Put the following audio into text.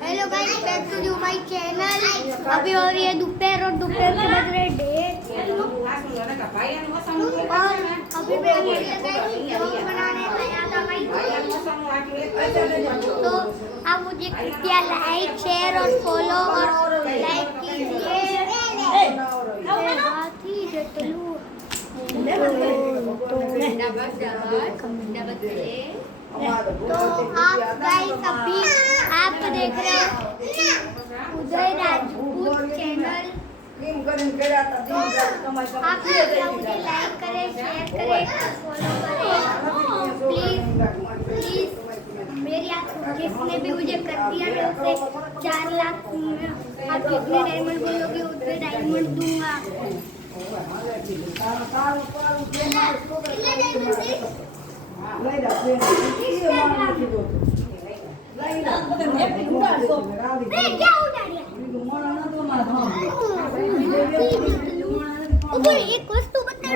Hello guys, back to new my channel. अभी हो रही है दोपहर और दोपहर के बज रहे 1:30 और अभी मैं व्लॉग बनाने आया था भाई। तो आप मुझे कृपया लाइक शेयर और फॉलो और लाइक कीजिए। तो आप गाइस अभी आप देख रहे हैं उदय राजपूत चैनल। आप मुझे लाइक करें, शेयर करें, फॉलो करें प्लीज प्लीज। मेरी आप जिसने भी मुझे कर दिया मैं उसे 4 लाख आप जितने डायमंड बोलोगे उतने डायमंड दूंगा। एक वस्तु बता